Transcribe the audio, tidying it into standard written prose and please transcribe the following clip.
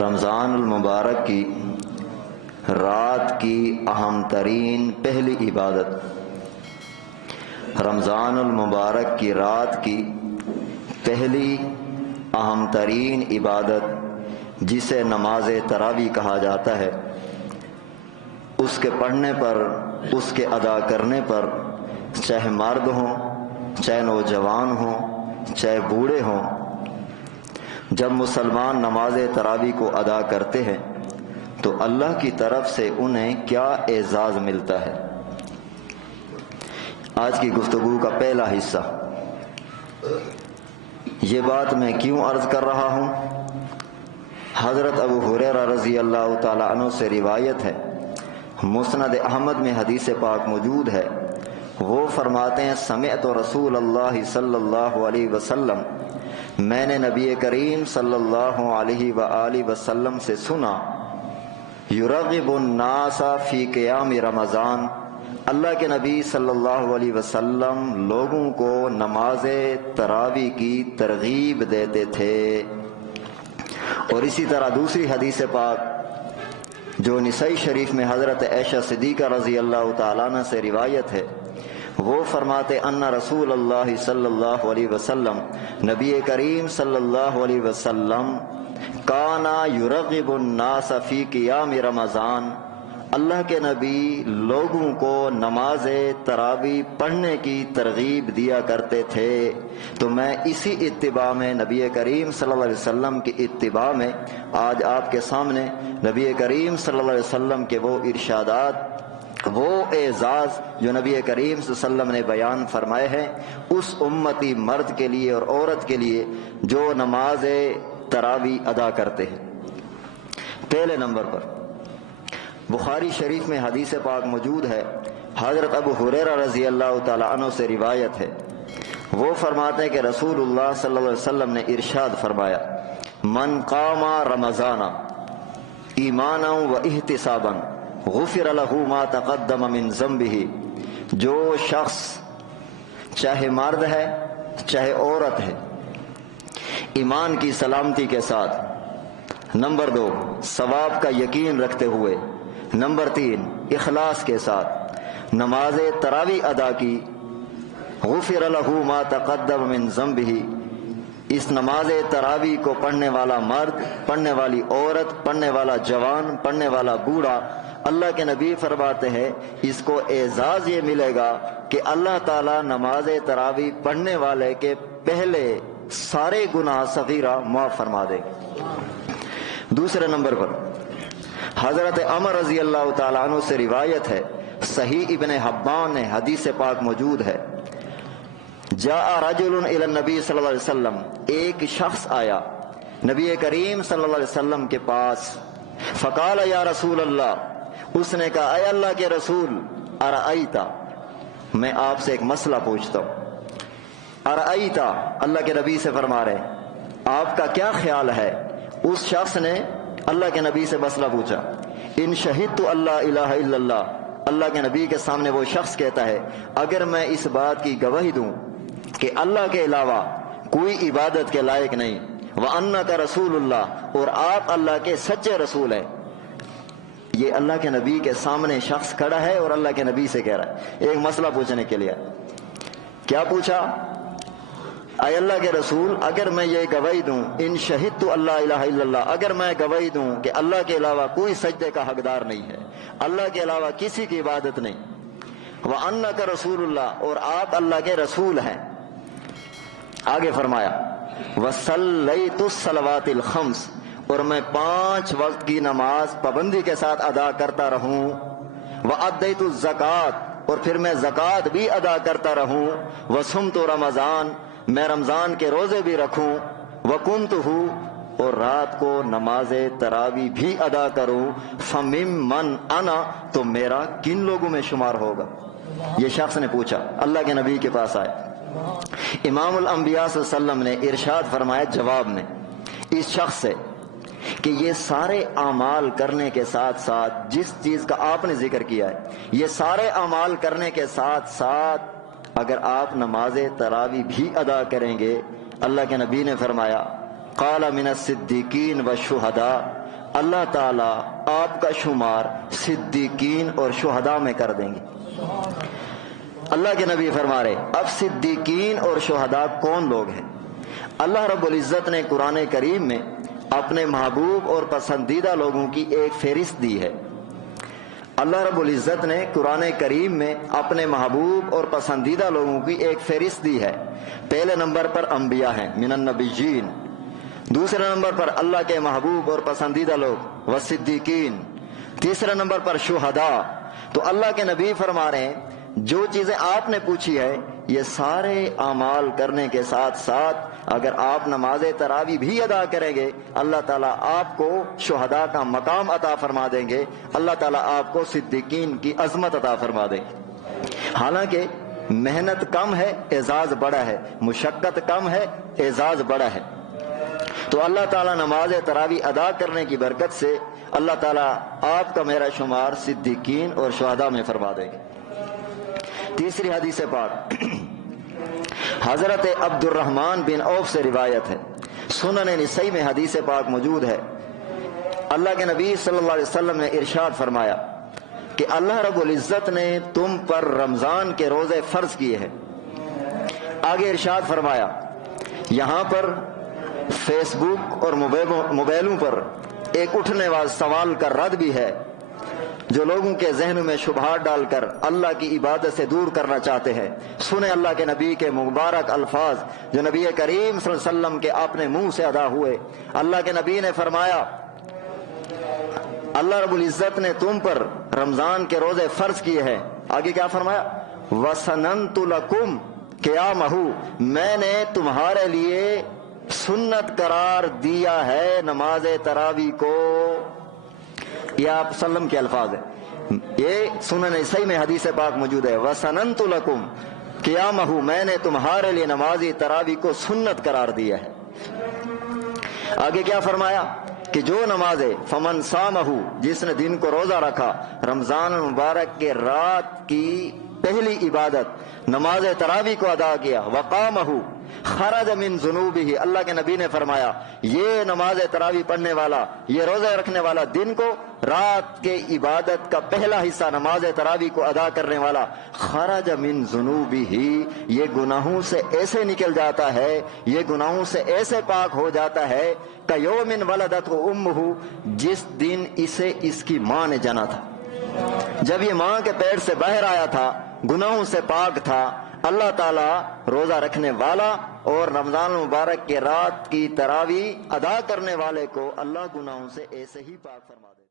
رمضان المبارک کی رات کی اہم ترین پہلی عبادت، رمضان المبارک کی رات کی پہلی اہم ترین عبادت جسے نماز تراویح کہا جاتا ہے، اس کے پڑھنے پر، اس کے ادا کرنے پر، چاہے مرد ہوں، چاہے نوجوان ہوں، چاہے بوڑھے ہوں، جب مسلمان نماز تراویح کو ادا کرتے ہیں تو اللہ کی طرف سے انہیں کیا اعزاز ملتا ہے۔ آج کی گفتگو کا پہلا حصہ، یہ بات میں کیوں عرض کر رہا ہوں؟ حضرت ابو ہریرہ رضی اللہ تعالیٰ عنہ سے روایت ہے، مسند احمد میں حدیث پاک موجود ہے، وہ فرماتے ہیں سمعت رسول اللہ صلی اللہ علیہ وسلم، میں نے نبی کریم صلی اللہ علیہ وآلہ وسلم سے سنا، یرغب الناس فی قیام رمضان، اللہ کے نبی صلی اللہ علیہ وسلم لوگوں کو نماز تراویح کی ترغیب دیتے تھے۔ اور اسی طرح دوسری حدیث پاک جو نسائی شریف میں حضرت عائشہ صدیقہ رضی اللہ تعالیٰ عنہ سے روایت ہے، وہ فرماتے ان رسول اللہ صلی اللہ علیہ وسلم، نبی کریم صلی اللہ علیہ وسلم کانا یرغب الناس فی قیام رمضان، اللہ کے نبی لوگوں کو نماز تراویح پڑھنے کی ترغیب دیا کرتے تھے۔ تو میں اسی اتباع میں، نبی کریم صلی اللہ علیہ وسلم کی اتباع میں، آج آپ کے سامنے نبی کریم صلی اللہ علیہ وسلم کے وہ ارشادات، وہ اعزاز جو نبی کریم صلی اللہ علیہ وسلم نے بیان فرمائے ہیں اس امتی مرد کے لیے اور عورت کے لیے جو نماز تراویح ادا کرتے ہیں۔ پہلے نمبر پر بخاری شریف میں حدیث پاک موجود ہے، حضرت ابو ہریرہ رضی اللہ تعالیٰ عنہ سے روایت ہے، وہ فرماتے ہیں کہ رسول اللہ صلی اللہ علیہ وسلم نے ارشاد فرمایا، من قام رمضان ایمانا و احتسابا غفر له ما تقدم من ذنبه، جو شخص چاہے مرد ہے چاہے عورت ہے، ایمان کی سلامتی کے ساتھ، نمبر 2 ثواب کا یقین رکھتے ہوئے، نمبر 3 اخلاص کے ساتھ نماز تراویح ادا کی، غفر له ما تقدم من ذنبه، اس نماز تراویح کو پڑھنے والا مرد، پڑھنے والی عورت، پڑھنے والا جوان، پڑھنے والا بوڑھا، اللہ کے نبی فرماتے ہیں اس کو اعزاز یہ ملے گا کہ اللہ تعالیٰ نماز تراویح پڑھنے والے کے پہلے سارے گناہ صغیرہ معاف فرما دے۔ دوسرے نمبر پر حضرت عمر رضی اللہ تعالیٰ عنہ سے روایت ہے، صحیح ابن حبان نے حدیث پاک موجود ہے، جاء رجل الی النبی صلی اللہ علیہ وسلم، ایک شخص آیا نبی کریم صلی اللہ علیہ وسلم کے پاس، فقال یا رسول اللہ، اس نے کہا اے اللہ کے رسول، ارأیتا، میں آپ سے ایک مسئلہ پوچھتا ہوں، ارأیتا، اللہ کے نبی سے فرما رہے آپ کا کیا خیال ہے؟ اس شخص نے اللہ کے نبی سے مسئلہ پوچھا، ان شہدت اللہ الہ الا اللہ، اللہ کے نبی کے سامنے وہ شخص کہتا ہے اگر میں اس بات کی گواہی دوں کہ اللہ کے علاوہ کوئی عبادت کے لائق نہیں، وَأَنَّكَ رسول اللہ، اور آپ اللہ کے سچے رسول ہیں، یہ اللہ کے نبی کے سامنے شخص کھڑا ہے اور اللہ کے نبی سے کہہ رہا ہے ایک مسئلہ پوچھنے کے لیے۔ کیا پوچھا؟ اے اللہ کے رسول، اگر میں یہ گواہی دوں، ان شہدت اللہ الہ الا اللہ، اگر میں گواہی دوں کہ اللہ کے علاوہ کوئی سجدے کا حقدار نہیں ہے، اللہ کے علاوہ کسی کی عبادت نہیں، وَأَنَّكَ رسول اللہ، اور آپ اللہ کے رسول ہیں، آگے فرمایا وَصَلَّيْتُ الصَّلَوَاتِ الْخَمْسِ، اور میں 5 وقت کی نماز پابندی کے ساتھ ادا کرتا رہوں، وَأَدَّيْتُ الزَّكَاةَ، اور پھر میں زکوٰۃ بھی ادا کرتا رہوں، وَصُمْتُ رمضان، میں رمضان کے روزے بھی رکھوں، وَقُمْتُهُ، اور رات کو نماز تراویح بھی ادا کروں، فَمِمَّنْ أَنَا، تو میرا کن لوگوں میں شمار ہوگا؟ یہ شخص نے پوچھا، اللہ کے نبی کے پاس آئے، امام الانبیاء صلی اللہ علیہ وسلم نے ارشاد فرمایا جواب میں اس شخص سے کہ یہ سارے اعمال کرنے کے ساتھ ساتھ، جس چیز کا آپ نے ذکر کیا ہے، یہ سارے اعمال کرنے کے ساتھ ساتھ اگر آپ نماز تراویح بھی ادا کریں گے، اللہ کے نبی نے فرمایا قال من الصدیقین والشہداء، اللہ تعالیٰ آپ کا شمار صدیقین اور شہداء میں کر دیں گے۔ اللہ کے نبی فرما رہے اب صدیقین اور شہداء کون لوگ ہیں؟ اللہ رب العزت نے قرآن کریم میں اپنے محبوب اور پسندیدہ لوگوں کی ایک فہرست دی ہے۔ اللہ رب العزت نے قرآن کریم میں اپنے محبوب اور پسندیدہ لوگوں کی ایک فہرست دی ہے۔ پہلے نمبر پر انبیاء ہیں من النبیین، دوسرے نمبر پر اللہ کے محبوب اور پسندیدہ لوگ والصدیقین، تیسرے نمبر پر شہداء۔ تو اللہ کے نبی فرما رہے ہیں جو چیزیں آپ نے پوچھی ہے یہ سارے اعمال کرنے کے ساتھ ساتھ اگر آپ نماز تراویح بھی ادا کریں گے اللہ تعالیٰ آپ کو شہداء کا مقام عطا فرما دیں گے، اللہ تعالیٰ آپ کو صدیقین کی عظمت عطا فرما دیں گے۔ حالانکہ محنت کم ہے اعزاز بڑا ہے، مشقت کم ہے اعزاز بڑا ہے۔ تو اللہ تعالیٰ نماز تراویح ادا کرنے کی برکت سے اللہ تعالیٰ آپ کا میرا شمار صدیقین اور شہداء میں فرما دیں گے۔ تیسری حدیث پاک حضرت عبد الرحمن بن عوف سے روایت ہے، سنن نسائی میں حدیث پاک موجود ہے۔ اللہ کے نبی صلی اللہ علیہ وسلم نے ارشاد فرمایا کہ اللہ رب العزت نے تم پر رمضان کے روزے فرض کیے ہیں۔ آگے ارشاد فرمایا یہاں پر فیس بک اور موبائلوں پر ایک اٹھنے والا سوال کا رد بھی ہے جو لوگوں کے ذہنوں میں شبہات ڈال کر اللہ کی عبادت سے دور کرنا چاہتے ہیں۔ سنیں اللہ کے نبی کے مبارک الفاظ جو نبی کریم صلی اللہ علیہ وسلم کے اپنے منہ سے ادا ہوئے۔ اللہ کے نبی نے فرمایا اللہ رب العزت نے تم پر رمضان کے روزے فرض کیے ہیں۔ آگے کیا فرمایا وَسَنَنْتُ لَكُمْ قِيَامَهُ، میں نے تمہارے لیے سنت قرار دیا ہے نماز تراویح کو۔ یہ آپ وسلم کے الفاظ ہیں، یہ سنن نسائی میں حدیث پاک موجود ہے۔ وَسَنَنْتُ لَكُمْ قِيَامَهُ، میں نے تمہارے لیے نماز تراویح کو سنت قرار دیا ہے۔ آگے کیا فرمایا کہ جو نماز فمن صامہ، جس نے دن کو روزہ رکھا، رمضان المبارک کے رات کی پہلی عبادت نماز تراویح کو ادا کیا، وقامہ خرج من ذنوبہ، اللہ کے نبی نے فرمایا یہ نماز تراویح پڑھنے والا، یہ روزہ رکھنے والا، دن کو رات کے عبادت کا پہلا حصہ نماز تراویح کو ادا کرنے والا، خرج من ذنوبہ، یہ گناہوں سے ایسے نکل جاتا ہے، یہ گناہوں سے ایسے پاک ہو جاتا ہے کہ یوم ولدتہ امہ، جس دن اسے اس کی ماں نے جنا تھا۔ جب یہ ماں کے پیٹ سے باہر آیا تھا گناہوں سے پاک تھا۔ اللہ تعالیٰ روزہ رکھنے والا اور رمضان مبارک کے رات کی تراویح ادا کرنے والے کو اللہ گناہوں سے ایسے ہی پاک فرما دے۔